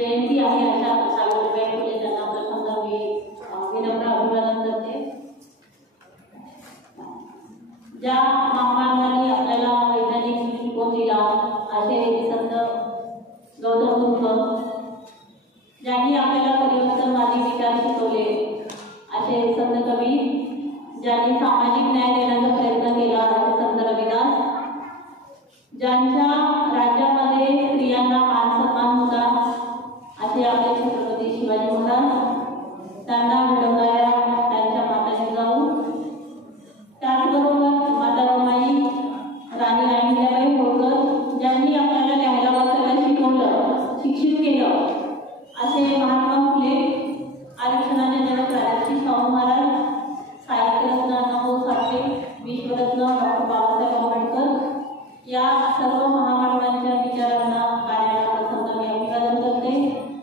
जयंती आहे अशा सावित्रीबाई फुले यांना प्रथमतः मी विनम्र अभिवादन करते। ज्या महामानवांनी आपल्याला वैज्ञानिक दृष्टिकोन दिला असे संत गौतम बुद्ध, ज्यांनी आपल्याला परिवर्तनवादी विचार शिकवले असे संत कबीर, ज्यांनी सामाजिक न्याय देण्याचा प्रयत्न केला असे संत रविदास, ज्यांच्या राज्यामध्ये स्त्रियांना मान सन्मान होता असे आपले छत्रपती शिवाजी महाराज, त्यांना घडवणाऱ्या त्यांच्या माता जिजाऊ, त्याचबरोबर माता रमाई, राणी अहिल्याबाई होळकर, ज्यांनी आपल्याला लिहायला वाचायला शिकवलं, शिक्षित केलं असे महात्मा फुले, आरक्षणाचे जनक राजर्षी शाहू महाराज, साहित्यरत्न अण्णाभाऊ साठे, विश्वरत्न डॉक्टर बाबासाहेब आंबेडकर, या सर्व महामानवांच्या विचारांना कार्याला प्रथम मी अभिवादन करते।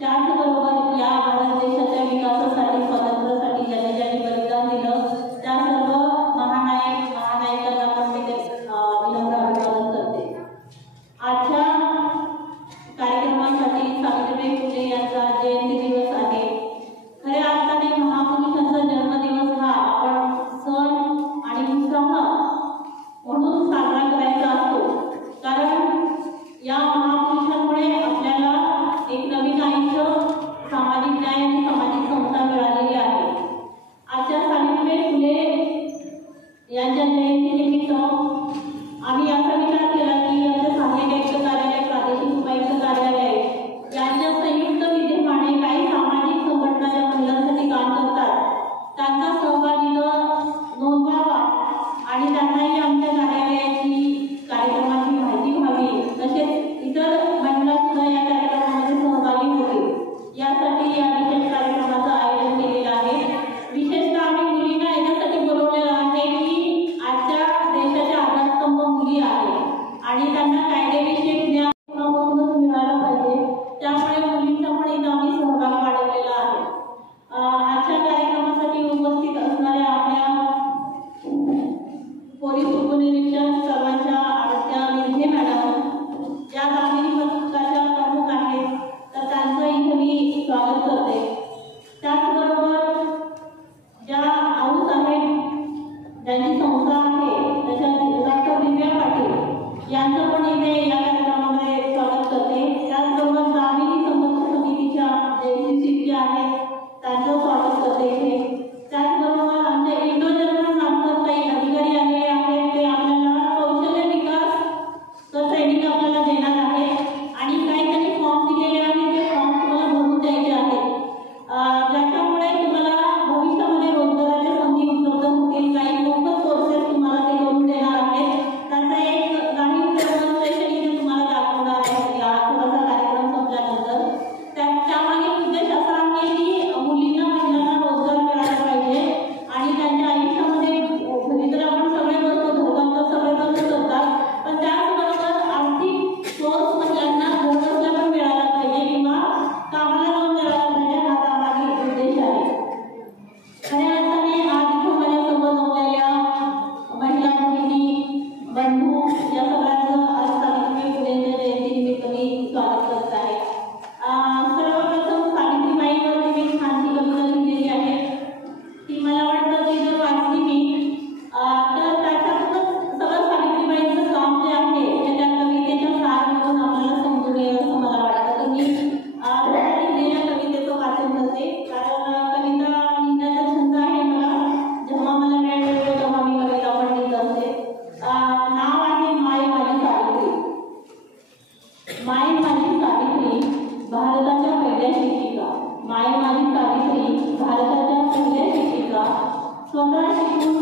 त्याचबरोबर या भारत देशाच्या विकासासाठी, स्वातंत्र्यासाठी ज्यांनी ज्यांनी बलिदान दिलं त्या सर्व महानायकांना पण मी विनम्र अभिवादन करते। आजच्या कार्यक्रमासाठी सावित्रीबाई फुले यांचा जयंती दिवस आहे। खऱ्या अर्थाने महापुरुषांचा जन्मदिवस हा आपण सण आणि उत्साह म्हणून साजरा करायचा असतो, कारण या महापुरुषांमुळे आपल्याला एक नवीन आयुष्य, सामाजिक न्याय आणि सामाजिक समता मिळालेली आहे। आजच्या सावित्रीबाई फुले यांच्या जयंतीनिमित्त आम्ही असा विचार केला की आमच्या सहाय्यक आयुक्त कार्यालय, प्रादेशिक उपायुक्त कार्यालय यांच्या संयुक्त विद्यमाने काही सामाजिक संघटना ज्या महिलांसाठी काम करतात त्यांचा सहभाग नोंदवावा आणि त्यांनाही आमच्या कार्यालयाची कार्यक्रमाची माहिती व्हावी, तसेच इतर महिला सुद्धा या कार्यक्रमामध्ये सहभागी होतील यासाठी या विशेष कार्यक्रमाचं आयोजन केलेलं आहे। विशेषतः आम्ही मुलींना याच्यासाठी बोलवलेलं आहे की आजच्या देशाच्या आधारस्तंभ मुली आहेत आणि त्यांना कायदेविषयक ज्ञान मिळालं पाहिजे, त्यामुळे मुलींचा पण इथं आम्ही सहभाग वाढवलेला आहे। आजच्या कार्यक्रमासाठी उपस्थित असणाऱ्या आपल्या पोलीस उपनिरीक्षक सर्वांच्या आवडत्या निर्भय मॅडम, ज्या दामिनी पथकाच्या प्रमुख आहेत, तर त्यांचं इथे मी स्वागत करते। त्याचबरोबर ज्या हाऊस आहेत, ज्यांची संस्था आहे, त्याच्या डॉक्टर दिव्या पाटील यांचं पण इथे या कार्यक्रमामध्ये स्वागत करते। त्याचबरोबर दामिनी संघर्ष समितीच्या जे आहेत त्यांचं स्वागत करते इथे। त्याचबरोबर आमचे इंडो जर्मन मार्फत काही अधिकारी आलेले आहेत, ते आपल्याला कौशल्य विकास ट्रेनिंग आपल्याला देणार आहेत आणि काही त्यांनी फॉर्म दिलेले आहेत, ते फॉर्म तुम्हाला भरून द्यायचे आहेत, ज्याच्यामुळे तुम्हाला भविष्यामध्ये रोजगाराच्या संधी उपलब्ध होतील। काही मोफत कोर्सेस तुम्हाला ते करून देणार आहेत, त्याचा एक लाईव्ह डेमॉन्स्ट्रेशन इथे तुम्हाला दाखवणार आहे या थोडासा कार्यक्रम संपल्यानंतर। त्यामागे उद्देश असा आहे की मुलींना, महिलांना रोजगार मिळाला पाहिजे आणि त्यांच्या आयुष्यामध्ये घरी तर आपण सगळे बसतो, घरकाम तर सगळे बसत करतात, पण त्याचबरोबर आर्थिक सोर्स महिलांना घरबसल्या पण मिळाला पाहिजे किंवा कामाला लावून मिळाला पाहिजे, हा त्यामागे उद्देश आहे। खऱ्या अर्थाने आज इथं माझ्यासोबत जमलेल्या महिला भगिनी, बंधू या सगळ्यांचं आज सावित्रीबाई फुलेंच्या जयंतीनिमित्त मी स्वागत करत आहे। सर्वप्रथम सावित्रीबाईंवर मी छानशी कविता लिहिलेली आहे, ती मला वाटतं ती जर वाचली मी तर त्याच्यातूनच सगळं सावित्रीबाईंचं काम जे आहे ते त्या कवितेच्या सारमधून आपल्याला समजून येईल असं मला वाटतं। तर मी लिहिलेल्या कवितेचं वाचन करते, कारण कविता लिहिण्याचा छंद आहे मला, जेव्हा मला वेळ मिळतो तेव्हा मी कविता पण लिहित असते। नाव आहे माय माझी सावित्री। माय माझी सावित्री भारताच्या पहिल्या शिक्षिका, माय माझी सावित्री भारताच्या पहिल्या शिक्षिका, स्वतः शिकून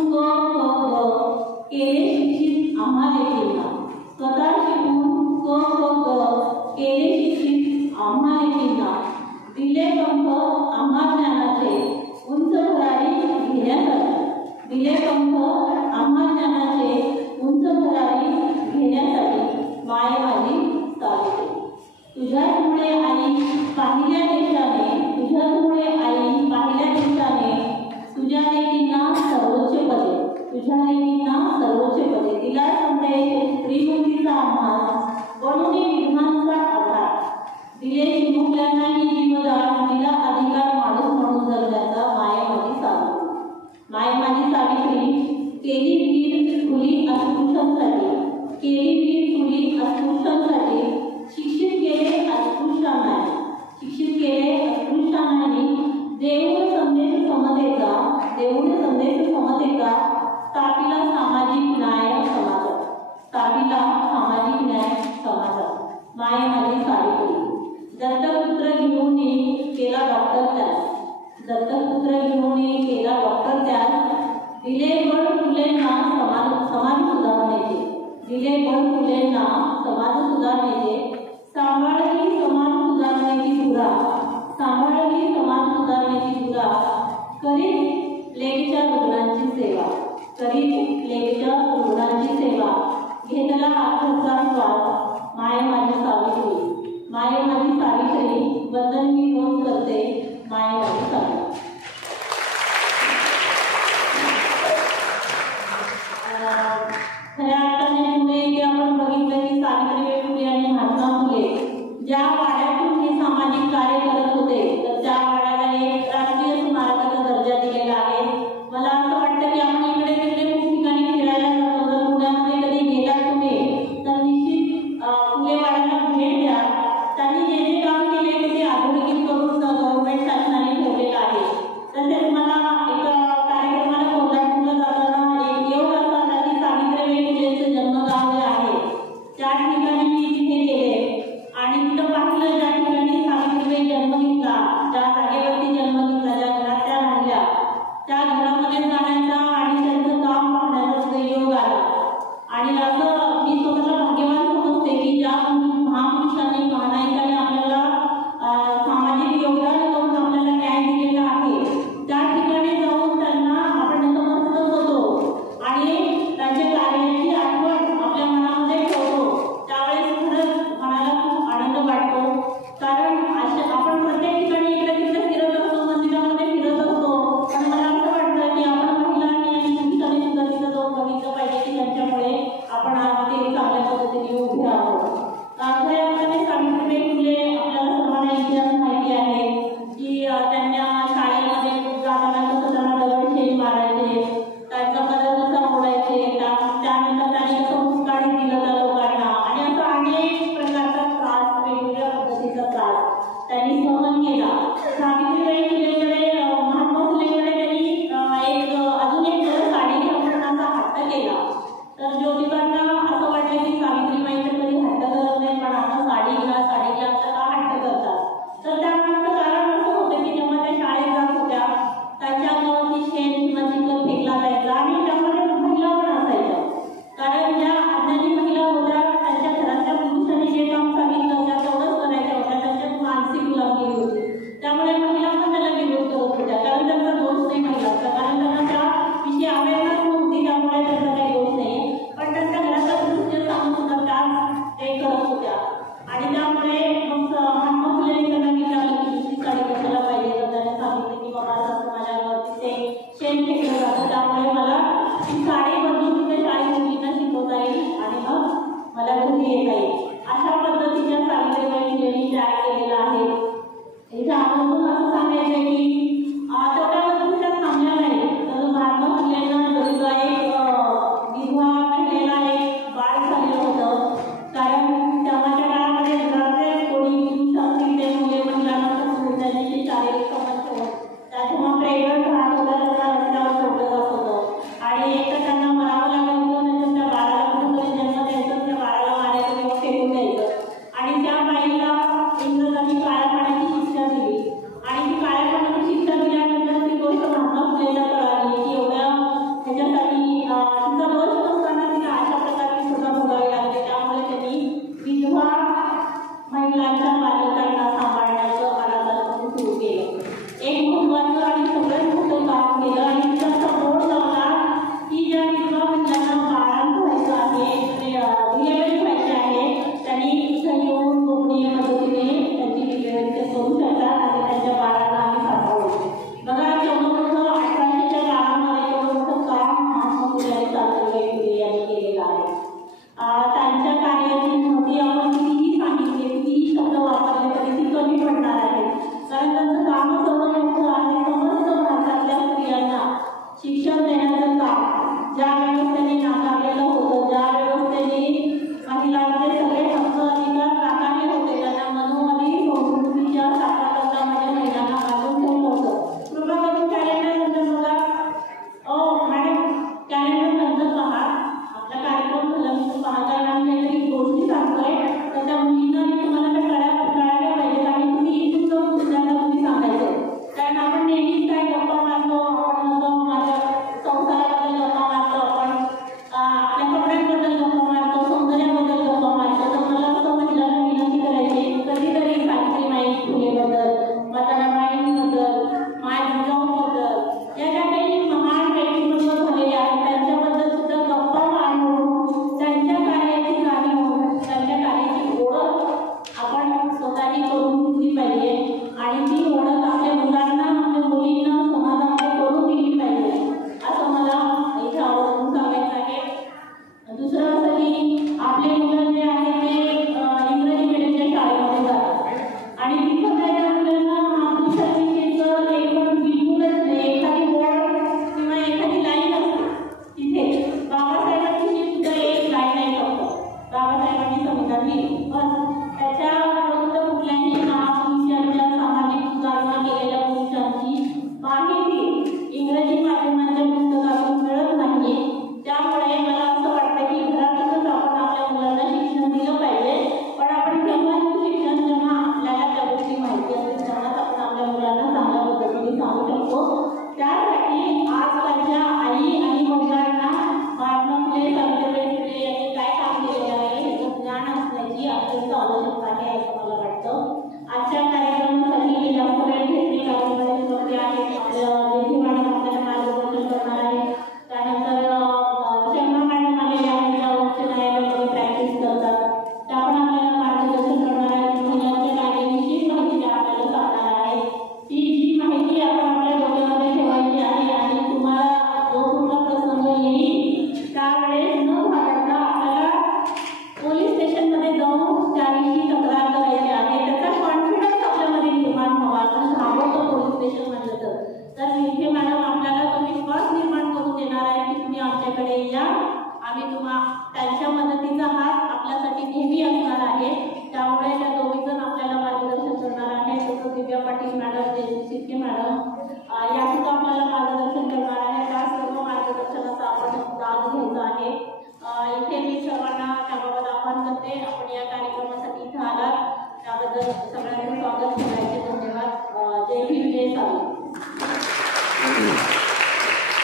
केले शिक्षित आम्हा लेकींना, स्वतः शिकून केले शिक्षित आम्हा लेकींना, दिले पंख आम्हा ज्ञानाचे उंच भरारी घेण्यासाठी, दिले पंख आम्हा ज्ञानाचे उंच भरारी घेण्यासाठी, माय माझी सावित्री। तुझ्यामुळे आई पाहिल्या देशाने, तुझ्यामुळे आई पाहिल्या देशाने, तुझ्या लेकींना सर्वोच्च पदे, तुझ्या लेकींना सर्वोच्च पदे, दिला संदेश स्त्रीमुक्तीचा आम्हाला, बनवणे विधानाचा आधार, दिले चिमुकल्यांनाही माय माझी सावित्री. दत्तपुत्र घेऊन केला डॉक्टर त्यास, दत्तपुत्र घेऊन केला डॉक्टर त्यास. दिले बळ फुलेंना समाज सुधारणेचे, दिले बळ फुलेंना समाज सुधारणेचे. सांभाळली समाज सुधारणेची धुरा, सांभाळली समाज सुधारणेची धुरा. करीत प्लेगच्या रुग्णांची सेवा, करीत प्लेगच्या रुग्णांची सेवा. घेतला आत्मचा श्वास माय माझी सावित्री, माय माझी सावित्री. वंदन मी रोज करते माय माझी सावित्री. खऱ्या अर्थाने पुढे आपण बघितलं की सावित्रीबाई फुले आणि महात्मा फुले ज्या वाड्यातून हे सामाजिक कार्य करत होते तर त्या वाड्याला एक राष्ट्रीय स्मारकाचा दर्जा दिलेला आहे. मला असं वाटतं की आपण इकडे तिकडे खूप ठिकाणी फिरायला जातो, जर पुण्यामध्ये कधी गेला तुम्ही तर निश्चित फुले वाड्याला भेट द्या. त्यांनी जे जे काम केले ते आधुनिकीकरण करून गव्हर्नमेंट शासनाने ठेवलेलं आहे. तसेच मला एका कार्यक्रमाला कोल्हापूरला जाताना एक योग असा आला की सावित्रीबाई फुलेंचं जन्मगाव जे आहे त्या ठिकाणी मी तिथे गेले आणि तिथं पाहिलं ज्या ठिकाणी सावित्रीबाई जन्म घेतला, ज्या जागेवरती जन्म घेतला, ज्या घरात त्या राहिल्या त्या घरामध्ये जाण्याचा आणि त्यांचं काम पाहण्याचा तिथे योग आला. आणि असं मी स्वतःला भाग्यवान समजते की ज्या महापुरुषांनी महानायकांनी आपल्याला सामाजिक योगदान करून आपल्याला न्याय दिलेला आहे त्या ठिकाणी जाऊन त्यांना आपण नतमस्तक होतो आणि त्यांच्या कार्याची आठवण आपल्या मनामध्ये ठेवतो. त्यावेळेस खरंच मनाला खूप आनंद वाटतो. कारण आपण प्रत्येक ठिकाणी इकडे तिकडे फिरत असतो, मंदिरामध्ये फिरत असतो, पण मला असं वाटतं की आपण महिलांनी आणि पुरुषांनी सुद्धा तिथं जाऊन बघितलं पाहिजे की त्यांच्यामुळे आपण आज ते चांगल्या पद्धतीने उभे आहोत. खऱ्या अर्थाने सावित्रीबाई फुले आपल्याला सर्वांना इतिहास माहिती आहे की त्यांना शाळेमध्ये जाताना कसं त्यांना दगडशेठ मारायचे, त्यांचा पदर कसा मोडायचे, त्यानंतर त्यांनी कसं मुस्काडी दिलं त्या लोकांना आणि असं अनेक प्रकारचा त्रास, वेगवेगळ्या पद्धतीचा त्रास त्यांनी सहन केला. सावित्रीबाई फुलेंकडे महात्मा फुलेंकडे त्यांनी एक अजून एक साडी घालण्याचा हट्ट केला. तर ज्योतिबांना असं वाटलं की सावित्रीबाई तर कधी हट्ट करत नाही, पण आता साडी घ्या तर का हट्ट करतात. तर त्यामागचं कारण असं होतं की जेव्हा त्या शाळेत जात होत्या त्यांच्या अंगावरती शेण किंवा चिखल फेकला जायचा आणि त्यामध्ये महिला पण असायच्या. कारण ज्या अज्ञानी महिला होत्या त्यांच्या घरातल्या पुरुषांनी जे काम सांगितलं त्या तेवढंच करायच्या होत्या, त्यांच्यात मानसिक गुलामगिरी होती. त्यामुळे महिला पण त्याला विरोध करत होत्या, कारण त्यांचा दोष नाही महिलांचा, कारण त्यांना त्याविषयी अवेअरनेस नव्हती, त्यामुळे त्यांचा काही दोष नाही. पण त्यांच्या घरातल्या पुरुष जे सांगत होता त्याच ते करत होत्या आणि त्यामुळे मग महात्मा फुलेंनी त्यांना विचारलं की दुसरी साडी कशाला पाहिजे. तर त्याने सांगितलं की बाबा असं माझ्या घरावरती ते शेण फेकलं जातं, त्यामुळे मला ती साडी बदलून तिथे शाळेत मुलींना शिकवता येईल आणि मग मला घरी येता येईल. अशा पद्धतीच्या सावित्रीबाई फुलेंनी त्याग केलेला आहे. इथे आवर्जून असं सांगायचं की तेवढ्यावरून त्या थांबल्या नाही. तर महात्मा फुलेंना जवळजवळ एक विधवा महिलेला एक बाळ झालेलं होतं. कारण तेव्हाच्या काळामध्ये घरातले कोणी पुरुष असतील ते मुले महिलांना त्यांच्याशी शारीरिक संबंध ठेवत त्या जेव्हा प्रेग्नंट राहत होत्या त्यांना रस्त्यावर सोडलं जात होतं आणि एक तर त्यांना मरावं लागलं होतं, नंतर त्या बाळाला कुठेतरी जन्म द्यायचं, त्या बाळाला मारायचं किंवा फेकून द्यायचं. आणि त्या बाईला इंग्रजांनी काळ्या पाण्याची शिक्षा दिली आणि ती काळ्या पाण्याची शिक्षा दिल्यानंतर ती गोष्ट महात्मा फुलेंना कळाली की एवढ्या ह्याच्यासाठी तिचा दोष नसताना तिला अशा प्रकारची सजा भोगावी लागते. त्यामुळे त्यांनी विधवा महिलांच्या बालकांना सांभाळण्याचं आराखडा सुरू केलं. एक महत्त्वाचं आणि सगळ्यात मोठं काम केलं आणि त्याचा बोर्ड लावला की ज्या विधवा महिलांना बाळांत व्हायचं आहे, डिलेव्हरी व्हायची आहे, त्यांनी इथं येऊन गोपनीय पद्धतीने त्यांची डिलेव्हरी ते करू शकतात आणि त्यांच्या बाळांना आम्ही सांभाळू. बघा केवढं मोठं 1800च्या काळामध्ये केवढं मोठं काम महात्मा फुले आणि सावित्रीबाई फुले यांनी केलेलं आहे. त्यांच्या कार्याची महती आपण कितीही सांगितले, कितीही शब्द वापरले नव्हे पण त्याच्या विरुद्ध कुठल्याही महापुरुषांच्या सामाजिक सुधारणा केलेल्या पुरुषांची माहिती इंग्रजी माध्यमांच्या पुस्तकातून मिळत नाहीये. त्यामुळे मला असं वाटतं की घरातूनच आपण आपल्या मुलांना शिक्षण दिलं पाहिजे. पण आपण तेव्हा शिक्षण जेव्हा आपल्याला त्या गोष्टी माहिती असतील तेव्हाच आपण आपल्या मुलांना चांगल्या पद्धतीने सांगू शकतो. त्यासाठी आजकालच्या आई आणि वडिलांना महात्मा फुले सावित्रीबाई फुले यांनी काय काम केलेलं आहे याचं ज्ञान असण्याची अत्यंत आवश्यकता आहे असं मला वाटतं. आजच्या कार्यक्रमासाठी जास्त वेळ घेतली कार्यक्रमाचे वक्ते आहेत आपल्या मॅडम आपल्याला मार्गदर्शन करणार आहे. त्यानंतर शर्मा मॅडम आलेल्या आहेत त्या उच्च न्यायालयामध्ये प्रॅक्टिस करतात त्या पण आपल्याला मार्गदर्शन करणार आहेत. महिलांच्या कायदेविषयी माहिती त्या आपल्याला सांगणार आहे. ती जी माहिती आपण आपल्या डोक्यामध्ये ठेवायची आहे आणि तुम्हाला जो कुठला प्रसंग येईल त्यावेळेस न घाबरता आपल्याला पोलीस स्टेशनमध्ये जाऊन त्याविषयी तक्रार करायची आहे. त्याचा कॉन्फिडन्स आपल्यामध्ये निर्माण व्हावा. आपण घाबरतो पोलीस स्टेशन म्हटलं तर इथे मॅडम आपल्याला तो विश्वास निर्माण करून देणार आहे की तुम्ही आमच्याकडे या, आम्ही त्यांच्या मदतीचा हात आपल्यासाठी नेहमी असणार आहे. त्यामुळे त्या दोघीजण आपल्याला मार्गदर्शन करणार आहे. तसं दिव्या पाटील मॅडम शिर्के मॅडम या सुद्धा आपल्याला मार्गदर्शन करणार आहे. त्या सर्व मार्गदर्शनाचा आपण लाभ घ्यायचा आहे. इथे मी सर्वांना त्याबाबत आवाहन करते. आपण या कार्यक्रमात